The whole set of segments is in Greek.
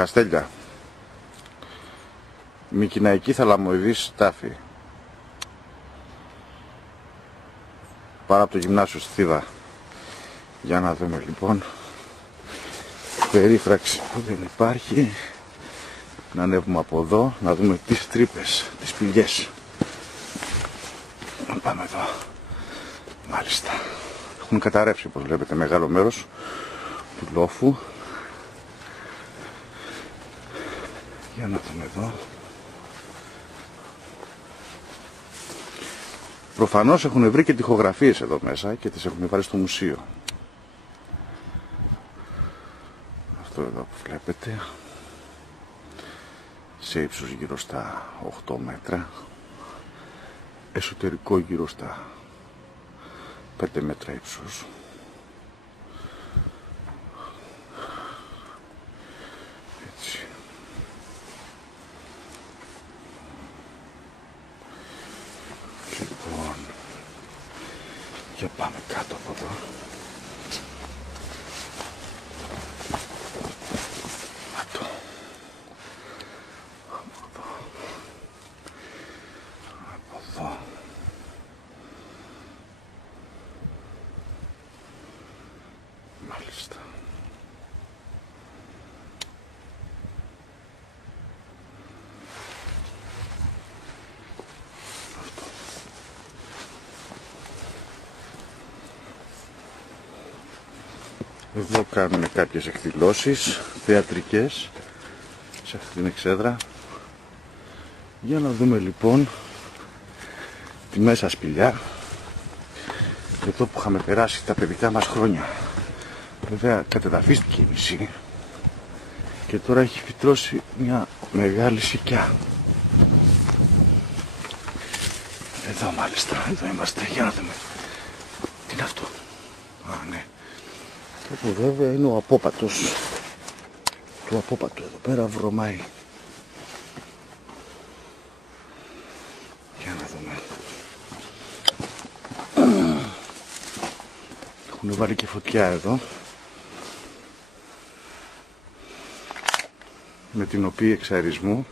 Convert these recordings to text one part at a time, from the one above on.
Καστέλια. Μικηναϊκή θαλαμοειδής τάφη. Πάρα από το γυμνάσιο στη Θήβα. Για να δούμε λοιπόν. Περίφραξη που δεν υπάρχει. Να ανέβουμε από εδώ, να δούμε τις τρύπες, τις πηγές. Να πάμε εδώ. Μάλιστα. Έχουν καταρρεύσει, όπως βλέπετε, μεγάλο μέρος του λόφου. Για να δούμε εδώ. Προφανώς έχουν βρει και τοιχογραφίες εδώ μέσα και τις έχουν βάλει στο μουσείο. Αυτό εδώ που βλέπετε, σε ύψος γύρω στα 8 μέτρα, εσωτερικό γύρω στα 5 μέτρα ύψος. Έτσι. Λοιπόν, και πάμε κάτω από εδώ. Μάλιστα. Αυτό. Εδώ κάνουμε κάποιες εκδηλώσεις θεατρικές σε αυτή την εξέδρα. Για να δούμε λοιπόν τη μέσα σπηλιά, εδώ που είχαμε περάσει τα παιδικά μας χρόνια. Βέβαια κατεδαφίστηκε η μισή και τώρα έχει φυτρώσει μια μεγάλη σικιά. Εδώ μάλιστα, εδώ είμαστε, για να δούμε. Τι είναι αυτό? Α, ναι. Όπου βέβαια είναι ο απόπατος. Το απόπατο εδώ πέρα βρωμάει. Για να δούμε. Έχουν βάλει και φωτιά εδώ, με την οποία εξαρισμού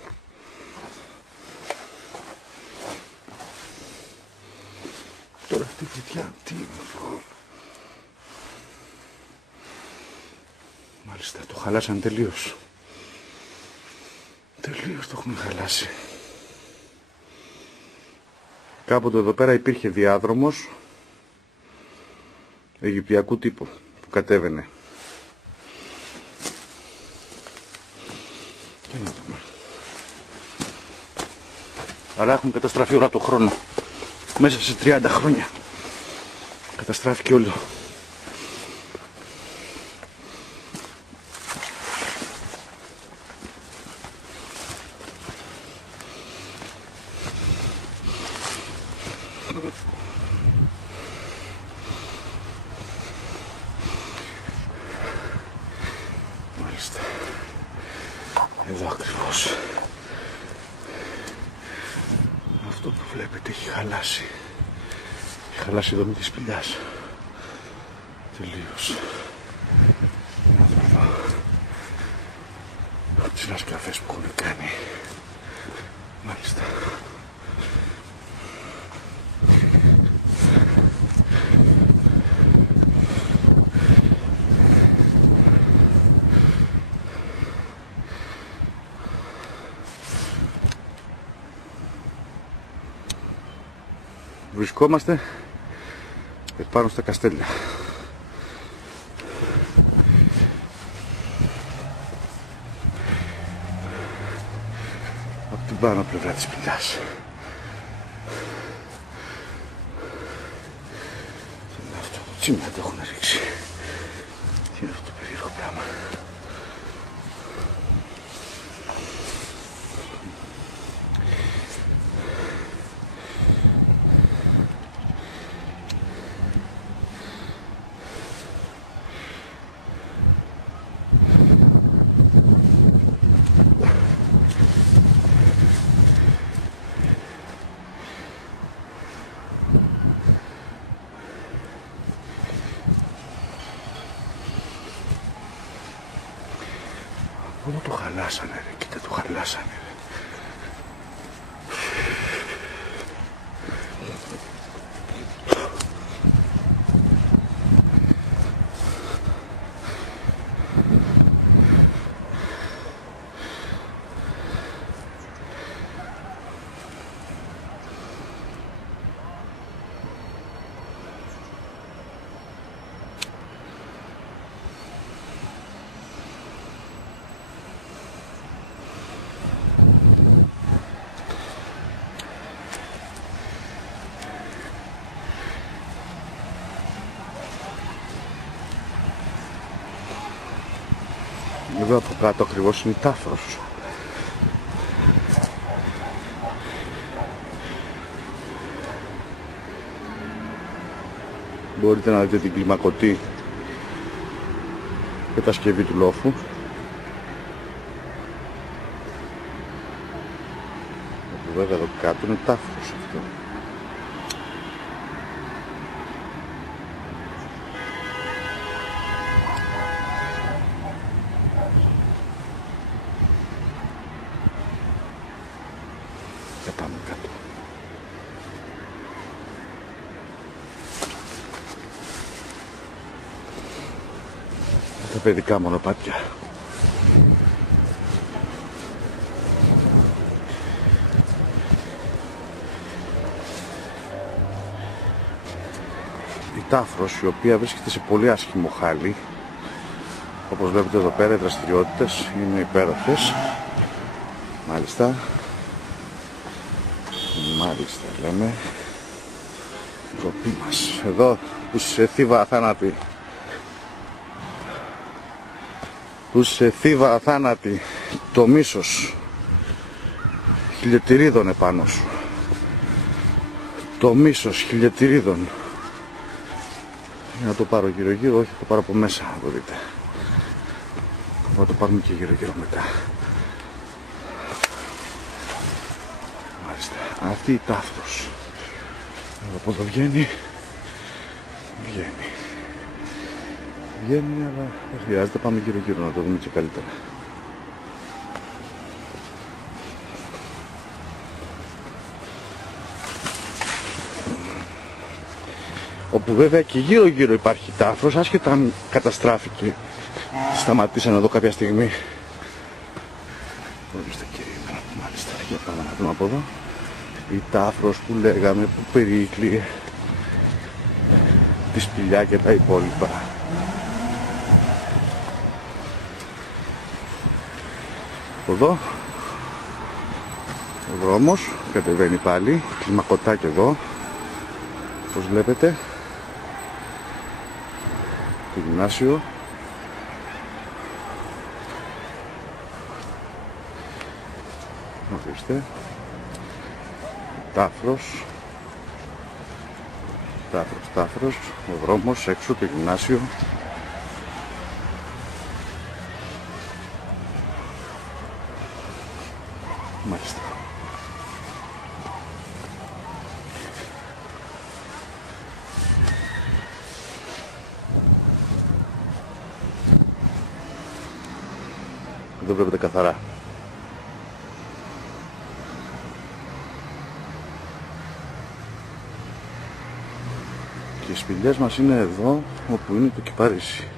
τώρα αυτή η φωτιά τι είναι αυτό? Μάλιστα το χαλάσαν τελείως. Τελείως το έχουν χαλάσει. Κάποτε εδώ πέρα υπήρχε διάδρομος αιγυπτιακού τύπου που κατέβαινε. Και να δούμε. Αλλά έχουν καταστραφεί όλα το χρόνο. Μέσα σε 30 χρόνια καταστράφηκε όλο. Μάλιστα. Εδώ ακριβώς. Αυτό που βλέπετε έχει χαλάσει. Έχει χαλάσει η δομή της σπηλιάς. Τελείως. Να δούμε εδώ. Τις ανασκαφές που έχουν κάνει. Μάλιστα. Βρισκόμαστε επάνω στα Καστέλια. Από την πάνω πλευρά της σπηλιάς. Αυτό το τσίμεντα το έχουν ρίξει. Τι είναι αυτό το περίεργο πράγμα? Από εδώ το χαλάσανε ρε, κοίτα το χαλάσανε ρε. Εδώ από κάτω ακριβώς είναι η Τάφρος. Μπορείτε να δείτε την κλιμακωτή κατασκευή του λόφου. Βέβαια εδώ κάτω είναι Τάφρος αυτό. Και πάμε κάτω. Τα παιδικά μονοπάτια. Η Τάφρος, η οποία βρίσκεται σε πολύ άσχημο χάλι. Όπως βλέπετε εδώ πέρα οι δραστηριότητες είναι υπέροχες. Μάλιστα. Μάλιστα λέμε. Τροπή μας. Εδώ που σε θύβα αθάνατη. Που σε θύβα αθάνατη. Το μίσος χιλιετηρίδων επάνω σου. Το μίσος χιλιετηρίδων. Για να το πάρω γύρω γύρω, όχι, θα το πάρω από μέσα, να το δείτε. Θα το πάρουμε και γύρω γύρω μετά. Μάλιστα, αυτή η Τάφρος. Από εδώ βγαίνει. Βγαίνει, αλλά δεν χρειάζεται, πάμε γύρω γύρω να το δούμε και καλύτερα. Όπου βέβαια και γύρω γύρω υπάρχει Τάφρος, άσχετα αν καταστράφηκε. Σταματήσανε εδώ κάποια στιγμή. Ορίστε κύριε, μάλιστα, για πάμε να δούμε από εδώ. Η Τάφρος που λέγαμε, που περίκλειε τη Σπηλιά και τα υπόλοιπα. Εδώ ο δρόμος κατεβαίνει πάλι, κλιμακωτάκι εδώ, όπως βλέπετε, το γυμνάσιο. Ορίστε, Τάφρος, ο δρόμος έξω, το γυμνάσιο. Μάλιστα. Εδώ βλέπετε καθαρά. Και οι σπηλιές μας είναι εδώ, όπου είναι το Κυπαρίσι.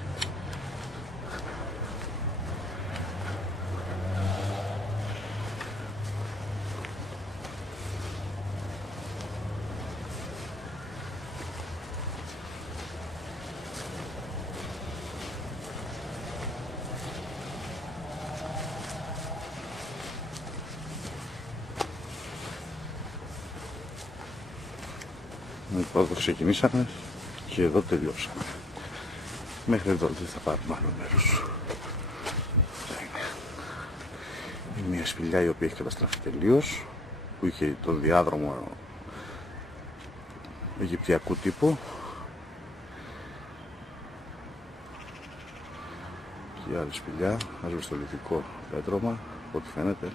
Λοιπόν, εδώ ξεκινήσαμε και εδώ τελειώσαμε. Μέχρι εδώ δεν θα πάρουμε άλλο μέρος. Είναι μια σπηλιά η οποία έχει καταστραφεί τελείως, που είχε τον διάδρομο αιγυπτιακού τύπου. Και άλλη σπηλιά, ασβεστολιθικό πέτρωμα, ό,τι φαίνεται.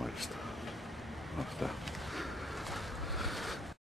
Μάλιστα. Αυτά.